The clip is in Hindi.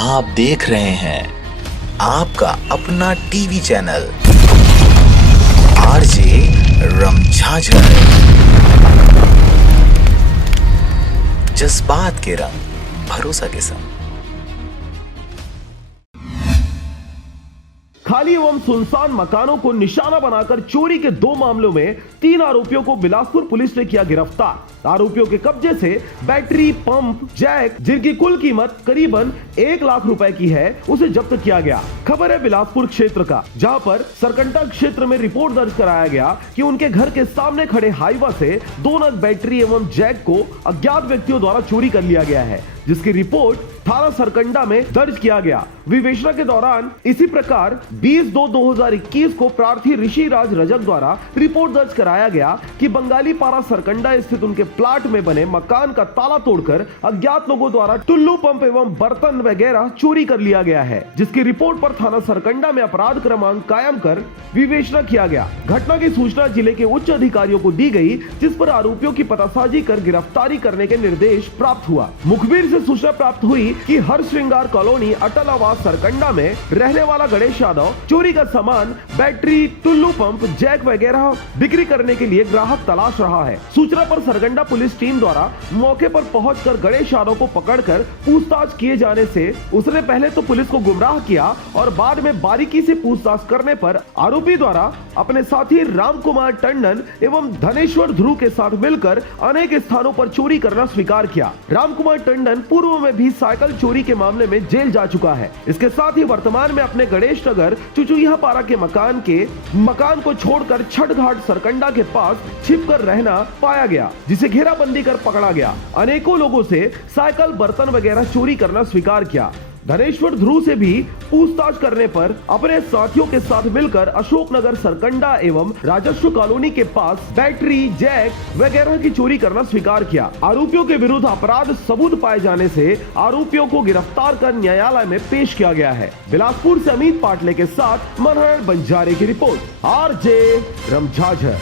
आप देख रहे हैं आपका अपना टीवी चैनल आरजे रमझाझर। जज्बात के रंग भरोसा के संग। खाली एवं सुनसान मकानों को निशाना बनाकर चोरी के 2 मामलों में 3 आरोपियों को बिलासपुर पुलिस ने किया गिरफ्तार। आरोपियों के कब्जे से बैटरी, पंप, जैक, जिनकी कुल कीमत करीबन 1 लाख रुपए की है, उसे जब्त किया गया। खबर है बिलासपुर क्षेत्र का, जहां पर सरकंडा क्षेत्र में रिपोर्ट दर्ज कराया गया कि उनके घर के सामने खड़े हाईवा से 2 नग बैटरी एवं जैक को अज्ञात व्यक्तियों द्वारा चोरी कर लिया गया है, जिसकी रिपोर्ट थाना सरकंडा में दर्ज किया गया। विवेचना के दौरान इसी प्रकार 20/2/2021 को प्रार्थी ऋषि राज रजक द्वारा रिपोर्ट दर्ज कराया गया कि बंगाली पारा सरकंडा स्थित उनके प्लाट में बने मकान का ताला तोड़कर अज्ञात लोगों द्वारा टुल्लू पंप एवं बर्तन वगैरह चोरी कर लिया गया है, जिसकी रिपोर्ट पर थाना सरकंडा में अपराध क्रमांक कायम कर विवेचना किया गया। घटना की सूचना जिले के उच्च अधिकारियों को दी गई, जिस पर आरोपियों की पतासाजी कर गिरफ्तारी करने के निर्देश प्राप्त हुआ। मुखबिर से सूचना प्राप्त हुई कि हर श्रृंगार कॉलोनी अटल आवास सरकंडा में रहने वाला गणेश यादव चोरी का सामान, बैटरी, टुल्लू पंप, जैक वगैरह बिक्री करने के लिए ग्राहक तलाश रहा है। सूचना पर सरकंडा पुलिस टीम द्वारा मौके पर पहुंचकर गणेश यादव को पकड़कर पूछताछ किए जाने से उसने पहले तो पुलिस को गुमराह किया और बाद में बारीकी से पूछताछ करने पर आरोपी द्वारा अपने साथी रामकुमार टंडन एवं धनेश्वर ध्रुव के साथ मिलकर अनेक स्थानों पर चोरी करना स्वीकार किया। रामकुमार टंडन पूर्व में भी साइकिल चोरी के मामले में जेल जा चुका है। इसके साथ ही वर्तमान में अपने गणेश नगर चुचुहिया पारा के मकान को छोड़कर छठ घाट सरकंडा के पास छिपकर रहना पाया गया, जिसे घेराबंदी कर पकड़ा गया। अनेकों लोगों से साइकिल, बर्तन वगैरह चोरी करना स्वीकार किया। धनेश्वर ध्रुव से भी पूछताछ करने पर अपने साथियों के साथ मिलकर अशोकनगर सरकंडा एवं राजस्व कॉलोनी के पास बैटरी, जैक वगैरह की चोरी करना स्वीकार किया। आरोपियों के विरुद्ध अपराध सबूत पाए जाने से आरोपियों को गिरफ्तार कर न्यायालय में पेश किया गया है। बिलासपुर से अमित पाटले के साथ मनोहर बंजारे की रिपोर्ट, आरजे रमझाझर।